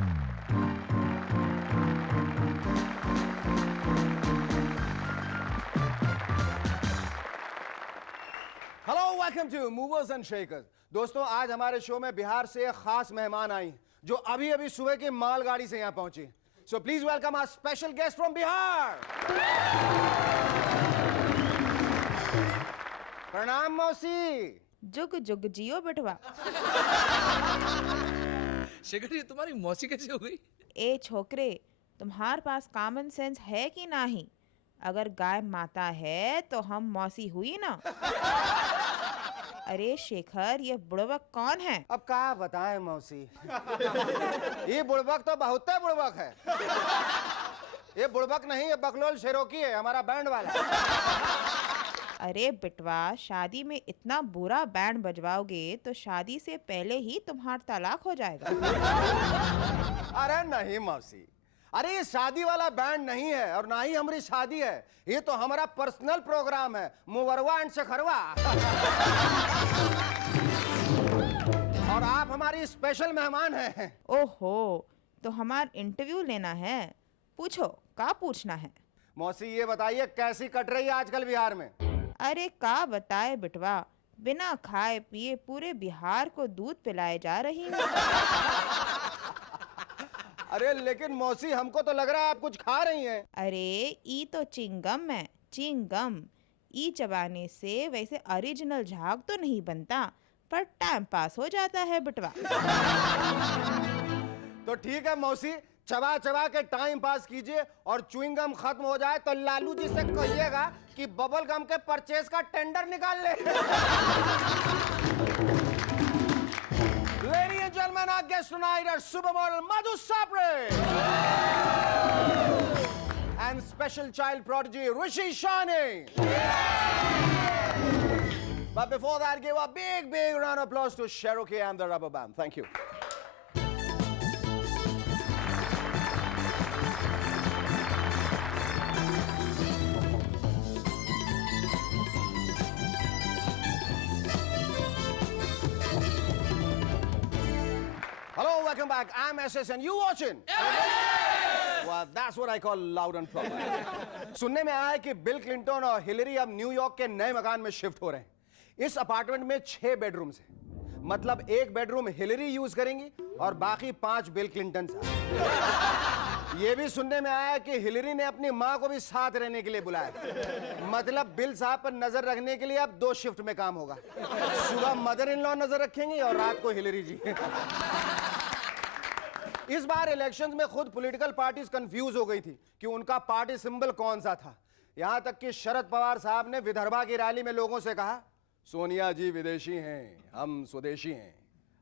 Hello, welcome to Movers and Shakers. दोस्तों, आज हमारे शो में बिहार से एक खास मेहमान आई जो अभी अभी सुबह की मालगाड़ी से यहाँ पहुंची। So please welcome our special guest from Bihar. प्रणाम मौसी। जुग जुग जियो बेटवा। शेखर, ये तुम्हारी मौसी कैसे हो गई? ए छोकरे, तुम्हारे पास कॉमन सेंस है कि नहीं? अगर गाय माता है तो हम मौसी हुई ना। अरे शेखर, ये बुड़बक कौन है? अब क्या बताएं मौसी। ये बुड़बक तो बहुत बुड़बक है। ये बुड़बक नहीं, ये बकलोल शेरोकी है, हमारा बैंड वाला। अरे बिटवा, शादी में इतना बुरा बैंड बजवाओगे तो शादी से पहले ही तुम्हारा तलाक हो जाएगा। अरे नहीं मौसी, अरे ये शादी वाला बैंड नहीं है और ना ही हमारी शादी है। ये तो हमारा पर्सनल प्रोग्राम है, मुवरवा एंड सखरवा। और आप हमारी स्पेशल मेहमान हैं। ओहो, तो हमारा इंटरव्यू लेना है? पूछो, क्या पूछना है? मौसी ये बताइए, कैसी कट रही है आजकल बिहार में? अरे का बताए बिटवा, बिना खाए पिए पूरे बिहार को दूध पिलाए जा रही है। अरे लेकिन मौसी, हमको तो लग रहा है आप कुछ खा रही हैं। अरे ई तो चिंगम है, चिंगम। ई चबाने से वैसे ओरिजिनल झाग तो नहीं बनता, पर टाइम पास हो जाता है बिटवा। तो ठीक है मौसी, चबा चबा के टाइम पास कीजिए और च्युइंग गम खत्म हो जाए तो लालू जी से कहिएगा कि बबल गम के परचेज का टेंडर निकाल ले। Ladies and gentlemen, our guest tonight are supermodel Madhu Sapre and special child prodigy Rishi Shani. But before that, give a big round of applause to Cherokee and the Rubber Band. Thank you. Hello, welcome back. I'm SS and you watching? Well, that's what I call loud and proper. सुनने में आया है कि bill Clinton और Hillary अब New York के नए मकान में शिफ्ट हो रहे हैं। इस अपार्टमेंट में 6 बेडरूम्स हैं। मतलब एक बेडरूम हिलरी यूज करेंगी और बाकी 5 बिल क्लिंटन साहब। ये भी सुनने में आया है कि हिलरी ने अपनी माँ को भी साथ रहने के लिए बुलाया। मतलब बिल साहब पर नजर रखने के लिए अब 2 शिफ्ट में काम होगा। सुबह मदर इन लॉ नजर रखेंगी और रात को हिलरी जी। इस बार इलेक्शंस में खुद पॉलिटिकल पार्टीज कंफ्यूज हो गई थी कि उनका पार्टी सिंबल कौन सा था। यहां तक कि शरद पवार साहब ने विदर्भा की रैली में लोगों से कहा, सोनिया जी विदेशी हैं, हम स्वदेशी हैं,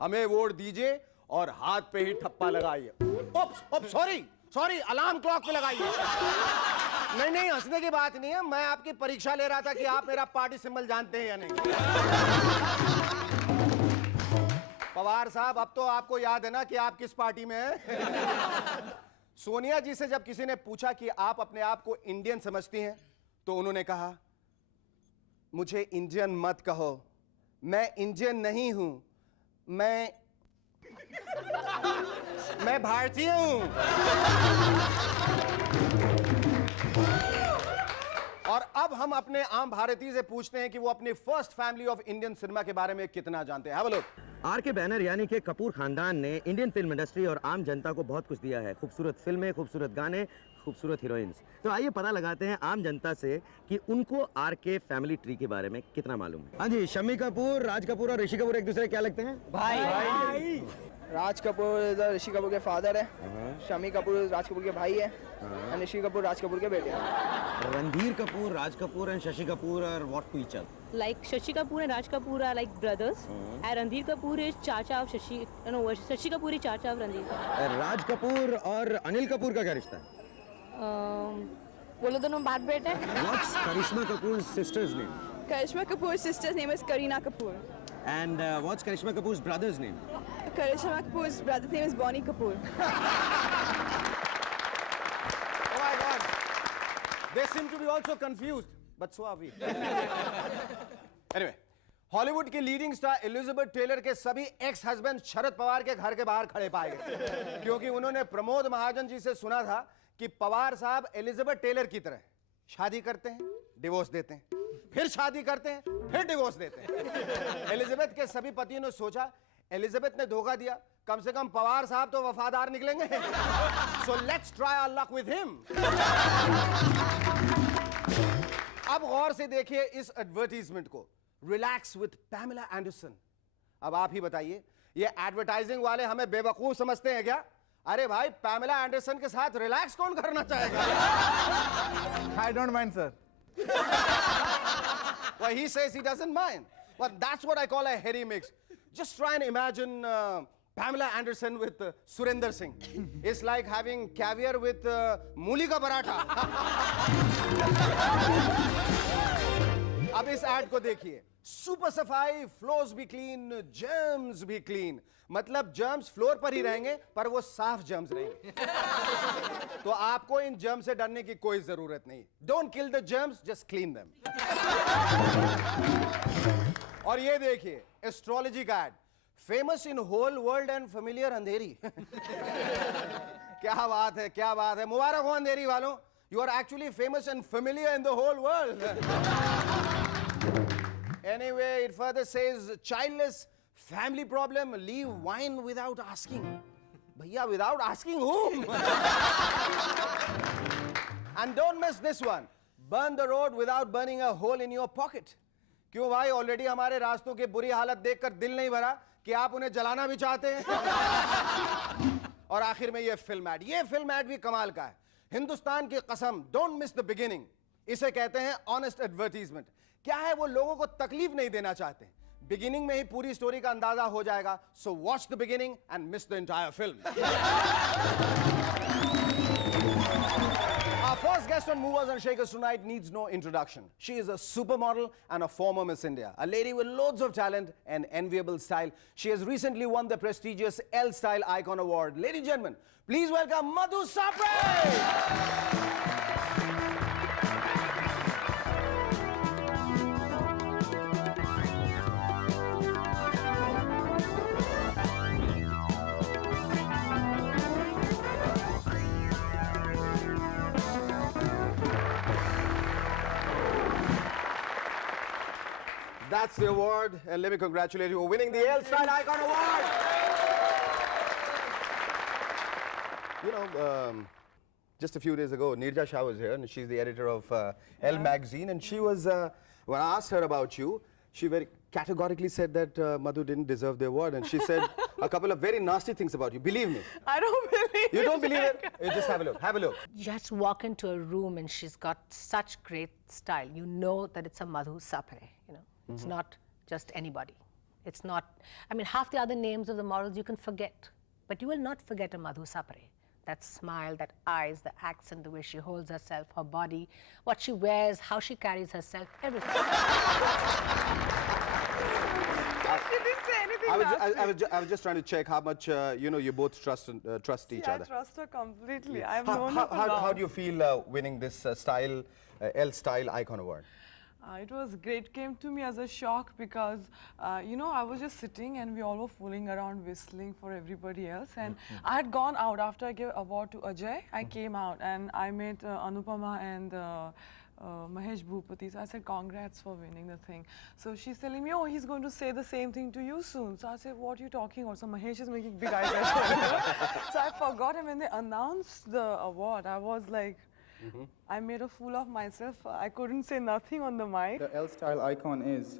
हमें वोट दीजिए और हाथ पे ही ठप्पा लगाइए। सॉरी, अलार्म क्लॉक पे लगाइए। नहीं, हंसने की बात नहीं है, मैं आपकी परीक्षा ले रहा था कि आप मेरा पार्टी सिंबल जानते हैं या नहीं। पवार साहब, अब तो आपको याद है ना कि आप किस पार्टी में हैं? सोनिया जी से जब किसी ने पूछा कि आप अपने आप को इंडियन समझती हैं, तो उन्होंने कहा, मुझे इंडियन मत कहो, मैं इंडियन नहीं हूं, मैं भारतीय हूं। और अब हम अपने आम भारतीय से पूछते हैं कि वो अपनी first family of Indian cinema के बारे में कितना जानते हैं। Have a look. R K. Banner यानी कि कपूर खानदान ने इंडियन फिल्म इंडस्ट्री और आम जनता को बहुत कुछ दिया है। खूबसूरत फिल्में, खूबसूरत गाने, खूबसूरत हीरोइंस। तो आइए पता लगाते हैं आम जनता से कि उनको आर.के. फैमिली ट्री के बारे में कितना मालूम है। हाँ जी, शम्मी कपूर, राज कपूर और ऋषि कपूर एक दूसरे क्या लगते हैं? भाई। राज कपूर ऋषि कपूर के फादर है, शम्मी कपूर राज कपूर के भाई है, और ऋषि कपूर राज कपूर के बेटे हैं। Randhir Kapoor, Raj Kapoor and Shashi Kapoor are what to each other? Like Shashi Kapoor and Raj Kapoor are like brothers, and Ranveer Kapoor is Chacha of Shashi. No, Shashi Kapoor is Chacha of Ranveer. Raj Kapoor और अनिल कपूर का क्या रिश्ता है? बोलो दोनों बाप बेटे। What's Karishma Kapoor sister's name? Karishma Kapoor's sister's name is Kareena Kapoor. And what's Karishma Kapoor's brother's name? Karishma Kapoor's brother's name is Bonnie Kapoor. Oh my God. They seem to be also confused, but so are we. Anyway, Hollywood की leading star Elizabeth Taylor के सभी ex husband Sharad Pawar के घर के बाहर खड़े पाए गए क्योंकि उन्होंने प्रमोद महाजन जी से सुना था कि पवार साहब एलिजाबेथ टेलर की तरह शादी करते हैं, डिवोर्स देते हैं, फिर शादी करते हैं, फिर डिवोर्स देते हैं। एलिजाबेथ के सभी पतियों ने सोचा एलिजाबेथ ने धोखा दिया, कम से कम पवार साहब तो वफादार निकलेंगे। So let's try our luck with him. अब गौर से देखिए इस एडवर्टाइजमेंट को, रिलैक्स विद पैमेला एंडरसन। अब आप ही बताइए, ये एडवर्टाइजिंग वाले हमें बेवकूफ समझते हैं क्या? अरे भाई, पैमेला एंडरसन के साथ रिलैक्स कौन करना चाहेगा? I don't mind, sir. Well, he says he doesn't mind. Well, that's what I call a heady mix. Just try and imagine Pamela Anderson with Surinder Singh. It's like having caviar with मूली का पराठा. अब इस add को देखिए, super सफाई, floors भी clean, germs भी clean. मतलब जर्म्स फ्लोर पर ही रहेंगे पर वो साफ जर्म्स रहेंगे। तो आपको इन जर्म्स से डरने की कोई जरूरत नहीं। Don't kill the germs, just clean them. और ये देखिए एस्ट्रोलॉजी का ad, famous in whole world and familiar Andheri. क्या बात है, क्या बात है। मुबारक हो अंधेरी वालों, you are actually famous and familiar in the whole world. Anyway, it further says, childless, family problem, leave wine without asking. Bhaiya, without asking whom? And don't miss this one. Burn the road without burning a hole in your pocket. क्यों भाई, already हमारे रास्तों की बुरी हालत देखकर दिल नहीं भरा कि आप उन्हें जलाना भी चाहते हैं? और आखिर में ये फिल्म ऐड भी कमाल का है। हिंदुस्तान की कसम, डोंट मिस द बिगिनिंग। इसे कहते हैं ऑनेस्ट एडवर्टीजमेंट। क्या है, वो लोगों को तकलीफ नहीं देना चाहते। बिगिनिंग में ही पूरी स्टोरी का अंदाजा हो जाएगा। So watch the beginning and miss the entire film. Our first guest on Movers and Shakers tonight needs no introduction. She is a supermodel and a former Miss India, a lady with loads of talent and enviable style. She has recently won the prestigious Elle Style Icon Award. Ladies and gentlemen, please welcome Madhu Sapre! That's the award, and let me congratulate you for winning the Elle Style Icon Award. You know, just a few days ago, Neerja Shah was here, and she's the editor of Elle magazine, and she was, when I asked her about you, she very categorically said that Madhu didn't deserve the award, and she said a couple of very nasty things about you. Believe me. I don't believe You don't believe it? You just have a look. Have a look. You just walk into a room and she's got such great style. You know that it's a Madhu Sapre, you know. It's not just anybody. It's not, I mean, half the other names of the models you can forget, but you will not forget a Madhu Sapre. That smile, that eyes, the accent, the way she holds herself, her body, what she wears, how she carries herself, everything. She didn't say anything I was just trying to check how much, you know, you both trust each other. I trust her completely. I've known her for How long. do you feel winning this Elle Style Icon Award? It was great. Came to me as a shock because, you know, I was just sitting and we all were fooling around whistling for everybody else. And I had gone out after I gave award to Ajay. I came out and I met Anupama and Mahesh Bhupati. So I said, congrats for winning the thing. So she's telling me, oh, he's going to say the same thing to you soon. So I said, what are you talking about? So Mahesh is making big eyes at me. So I forgot, and when they announced the award, I was like, I made a fool of myself. I couldn't say nothing on the mic. The Elle Style icon is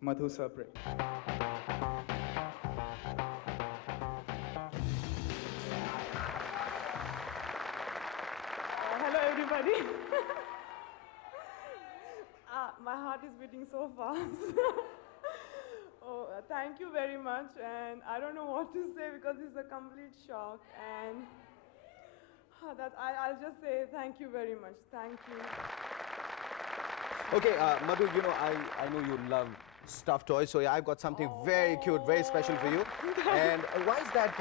Madhu Sapre. Hello, everybody. My heart is beating so fast. Oh, thank you very much. And I don't know what to say because it's a complete shock. And I'll just say thank you very much. Thank you. Okay, Madhu, you know, I know you love stuffed toys, so yeah, I've got something very cute, very special for you. And why is that,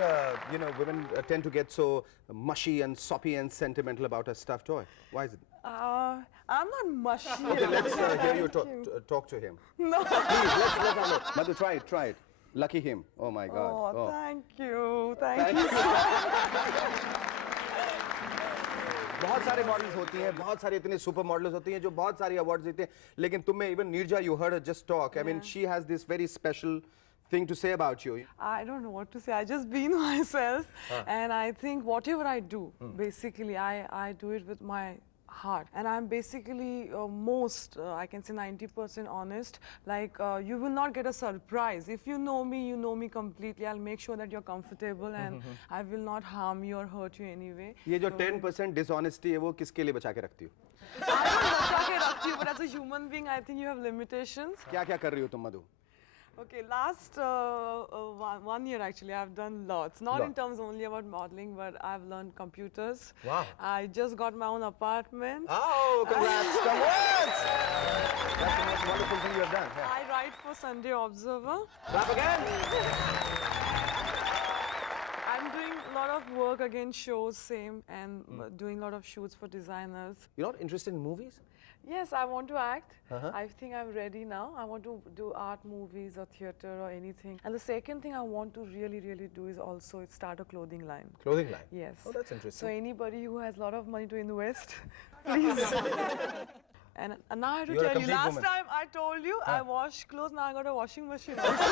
you know, women tend to get so mushy and soppy and sentimental about a stuffed toy? Why is it? I'm not mushy. Okay, let's hear you talk to him. No. Please, let's have a look. Madhu, try it. Lucky him. Oh my God. Oh, thank you. Thank Thank you. you. बहुत सारे models होती हैं, बहुत सारे इतने super models होती हैं जो बहुत सारी अवार्ड्स जीते हैं, लेकिन तुम में even Neerja, you heard her just talk. I mean, she has this very special thing to say about you. I don't know what to say. I just been myself, and I think whatever I do, basically, I do it with my heart, and I'm basically I can say 90% honest. Like you will not get a surprise if you know me completely. I'll make sure that you're comfortable, and I will not harm you or hurt you anyway. ये जो 10% dishonesty है वो किसके लिए बचा के रखती हो? I don't बचा के रखती हूँ, but as a human being, I think you have limitations. क्या रही हो तुम मधु? Okay, last one year actually, I've done lots. Not in terms only about modeling, but I've learned computers. Wow. I just got my own apartment. Oh, congrats! Congrats! That's the most wonderful thing you have done. Yeah. I write for Sunday Observer. Clap again! I'm doing a lot of work again, shows, same, and doing a lot of shoots for designers. You're not interested in movies? Yes, I want to act. I think I'm ready now. I want to do art movies or theatre or anything. And the second thing I want to really do is also start a clothing line. Clothing line? Yes. Oh, that's interesting. So anybody who has a lot of money to invest, please. And now I have to You're a tell you, complete last woman. time I told you I wash clothes, now I got a washing machine also.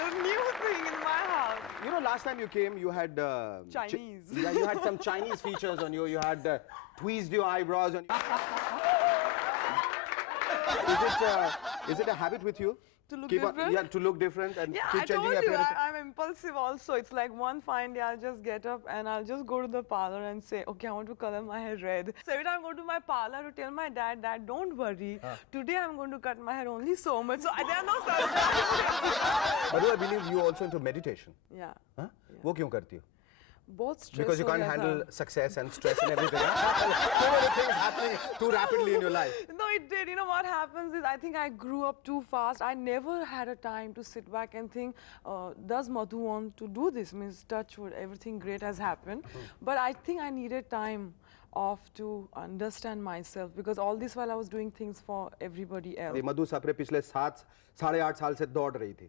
The new thing in my house. You know, last time you came, you had Chinese. Yeah, you had some Chinese features on you. You had tweezed your eyebrows. Is it a habit with you? To look Keep different? yeah, to look different and Yeah, keep I changing told your you, appearance. I'm impulsive also. It's like one fine day I'll just get up and I'll just go to the parlor and say, okay, I want to color my hair red. So every time I go to my parlor to tell my dad, Dad, don't worry. Today I'm going to cut my hair only so much. So there are no surprises. Madhu, I believe you also into meditation. Yeah. Huh? वो क्यों करती हो? Both stress Because you हो can't गया handle था. success and stress and everything. So many things happening too rapidly in your life. No, it did. You know what happens is I think I grew up too fast. I never had a time to sit back and think, does Madhu want to do this? Means touch wood, everything great has happened. But I think I needed time off to understand myself because all this while I was doing things for everybody else. मधु सप्रे पिछले 7-8 साल से दौड़ रही थी.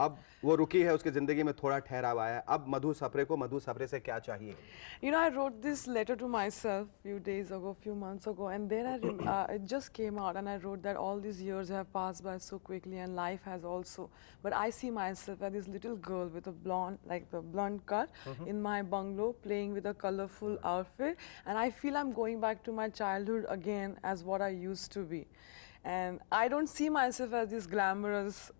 अब वो रुकी है, उसकी जिंदगी में थोड़ा ठहराव आया है. अब मधु सप्रे से क्या चाहिए? You know, I wrote this letter to myself a few days ago, few months ago, and then it just came out, and I wrote that all these years have passed by so quickly, and life has also. But I see myself as this little girl with a blonde, like the blonde cut, in my bungalow, playing with a colorful outfit, and I feel I'm going back to my childhood again as what I used to be. And I don't see myself as this glamorous,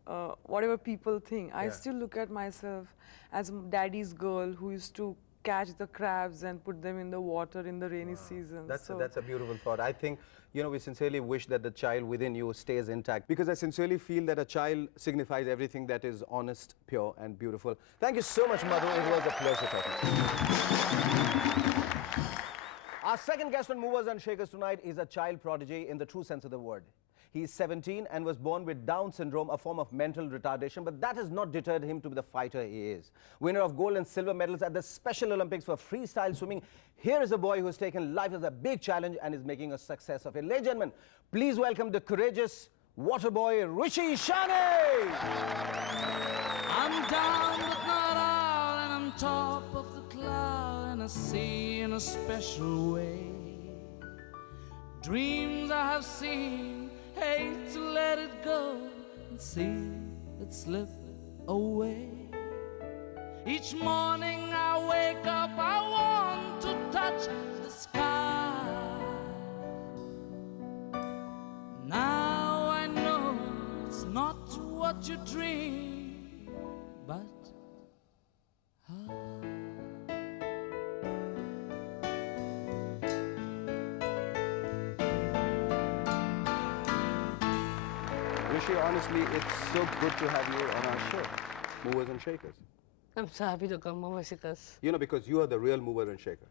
whatever people think. I still look at myself as daddy's girl who used to catch the crabs and put them in the water in the rainy season. That's So a beautiful thought. I think, you know, we sincerely wish that the child within you stays intact because I sincerely feel that a child signifies everything that is honest, pure and beautiful. Thank you so much, Madhu. It was a pleasure talking to you. Our second guest on Movers and Shakers tonight is a child prodigy in the true sense of the word. He is 17 and was born with Down syndrome, a form of mental retardation, but that has not deterred him to be the fighter he is. Winner of gold and silver medals at the Special Olympics for freestyle swimming, here is a boy who has taken life as a big challenge and is making a success of it. Ladies and gentlemen, please welcome the courageous water boy, Rishi Shane! I'm down but not out, and I'm top of the cloud, and I see in a special way. Dreams I have seen, hate to let it go and see it slip away. Each morning I wake up, I want to touch the sky. Now I know it's not what you dream, but Rishi, honestly, it's so good to have you on our show, Movers and Shakers. I'm so happy to come, Mama Shikas. You know, because you are the real mover and shaker.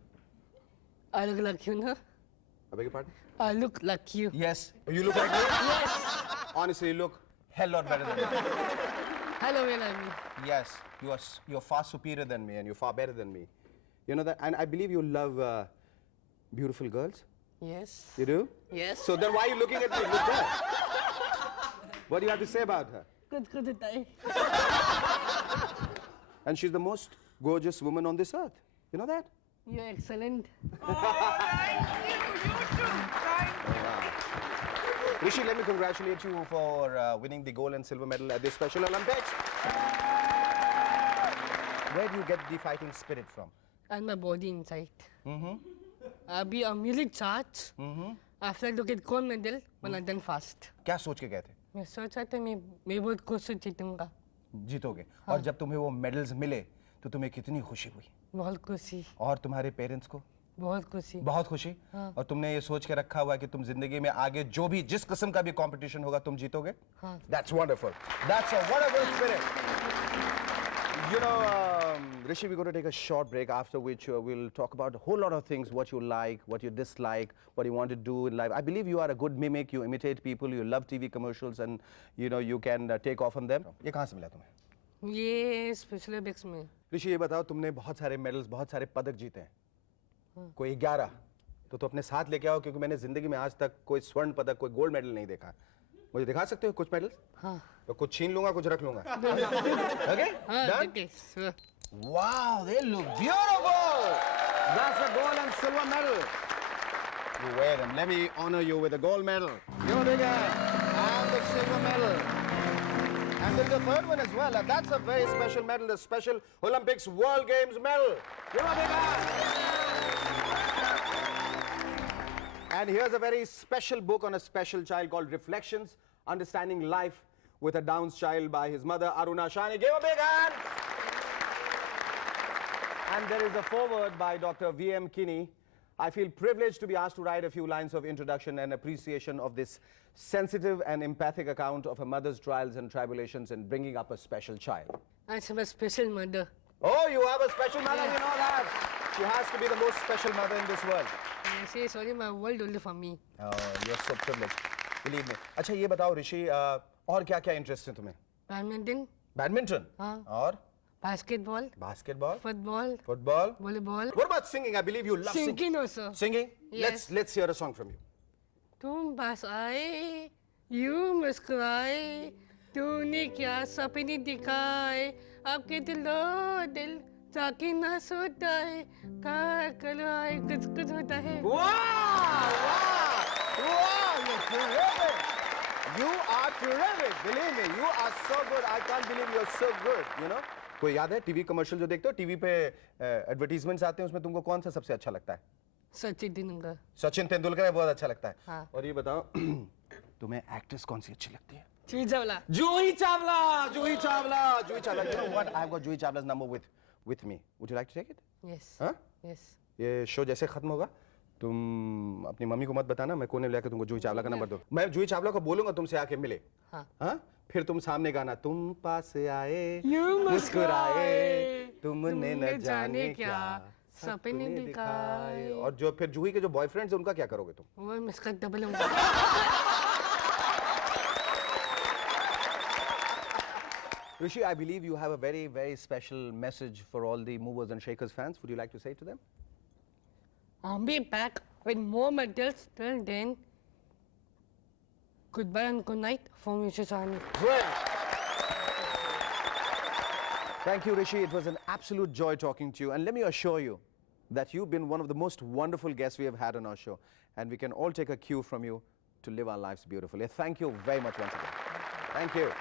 I look like you, no? I beg your pardon? I look like you. Yes. You look like me? Yes. Honestly, you look hell lot better than me. Hello, Melanie. Yes, you're far superior than me and you're far better than me. You know that? And I believe you love Beautiful girls? Yes. You do? Yes. So then why are you looking at me? Look there. What do you have to say about her? Good. And she's the most gorgeous woman on this earth. You know that? You're excellent. Rishi, let me congratulate you for winning the gold and silver medal at the Special Olympics. Where do you get the fighting spirit from? And my body inside. I'll be a music charge. After I get gold medal, when I'm done fast. क्या सोच के गए थे? मैं सोचा था मैं बहुत खुश जीतूंगा. जीतोगे. और जब तुम्हें वो मेडल्स मिले तो तुम्हें कितनी खुशी हुई? बहुत खुशी. और तुम्हारे पेरेंट्स को? बहुत खुशी. बहुत खुशी. और तुमने ये सोच के रखा हुआ है कि तुम जिंदगी में आगे जो भी जिस किस्म का भी कंपटीशन होगा तुम जीतोगे? That's wonderful. That's a wonderful spirit. You know, Rishi, we're going to take a short break, after which we'll talk about a whole lot of things, what you like, what you dislike, what you want to do in life. I believe you are a good mimic, you imitate people, you love TV commercials, and you know, you can take off on them. ये कहाँ से मिला तुम्हें? ये special Olympics में. ऋषि, ये बताओ, तुमने बहुत सारे मेडल्स, बहुत सारे पदक जीते हैं. कोई 11 तो अपने साथ लेके आओ, क्योंकि मैंने जिंदगी में आज तक कोई स्वर्ण पदक, कोई गोल्ड मेडल नहीं देखा. मुझे दिखा सकते हो कुछ मेडल्स? हाँ. तो कुछ छीन लूंगा, कुछ रख लूंगा. Okay? Done? Wow, they look beautiful. That's a gold and silver medal. You wear them. Let me honor you with a gold medal. Give a big hand. And the silver medal. And there's a third one as well. And that's a very special medal, the Special Olympics World Games medal. Give a big hand. And here's a very special book on a special child called Reflections, Understanding Life with a Down's Child by his mother, Aruna Shani. Give a big hand. And there is a foreword by Dr. V.M. Kinney. I feel privileged to be asked to write a few lines of introduction and appreciation of this sensitive and empathic account of a mother's trials and tribulations in bringing up a special child. I have a special mother. Oh, you have a special mother, you know that. She has to be the most special mother in this world. She is only my world only for me. Oh, you're so privileged. Believe me. अच्छा, ये बताओ ऋषि, और क्या-क्या interest है तुम्हें? Badminton. Badminton. हाँ. और? Basketball. Basketball. Football. Football. Volleyball. What about singing? I believe you love singing. Singing also. Singing? Yes. Let's hear a song from you. तुम पास आए, यूं मुस्कुराए, तूने क्या सपने दिखाए, आपके दिल ताकि ना सोता है, कलाए कुछ होता है. Wow! You're terrific. You are terrific. Believe me, you are so good. I can't believe you're so good. You know? कोई याद है टीवी कमर्शियल जो देखते हो, टीवी पे एडवर्टीजमेंट्स आते हैं, उसमें तुमको कौन सा सबसे अच्छा लगता है? सचिन तेंदुलकर. सचिन तेंदुलकर बहुत अच्छा लगता है. हाँ. और ये बताओ, तुम्हें एक्ट्रेस कौन सी अच्छी लगती है? Juhi Chawla. Juhi Chawla. You know what? I've got Juhi Chawla's number with me. Would you like to take it? Yes. हाँ? Yes. ये शो जैसे खत्म होगा, तुम अपनी मम्मी को मत बताना, मैं कोने लेकर तुमको जूही चावला का नंबर दो. मैं जूही चावला को बोलूंगा तुमसे आके मिले. हाँ. हाँ? फिर तुम सामने गाना, तुम पास आए, यूं मुस्कुराए, तुमने न जाने क्या सपने दिखाए. और जो फिर जूही के जो बॉयफ्रेंड्स हैं, उनका क्या करोगे तुम? वो मैं इसका डबल लूंगा. Rishi, I believe you have a very, very special message for all the Movers and Shakers fans. Would you like to say to them? I'll be back with more medals. Till then, goodbye and good night from Mrs. Ani. Great. Thank you, Rishi. It was an absolute joy talking to you. And let me assure you that you've been one of the most wonderful guests we have had on our show. And we can all take a cue from you to live our lives beautifully. Thank you very much once again. Thank you.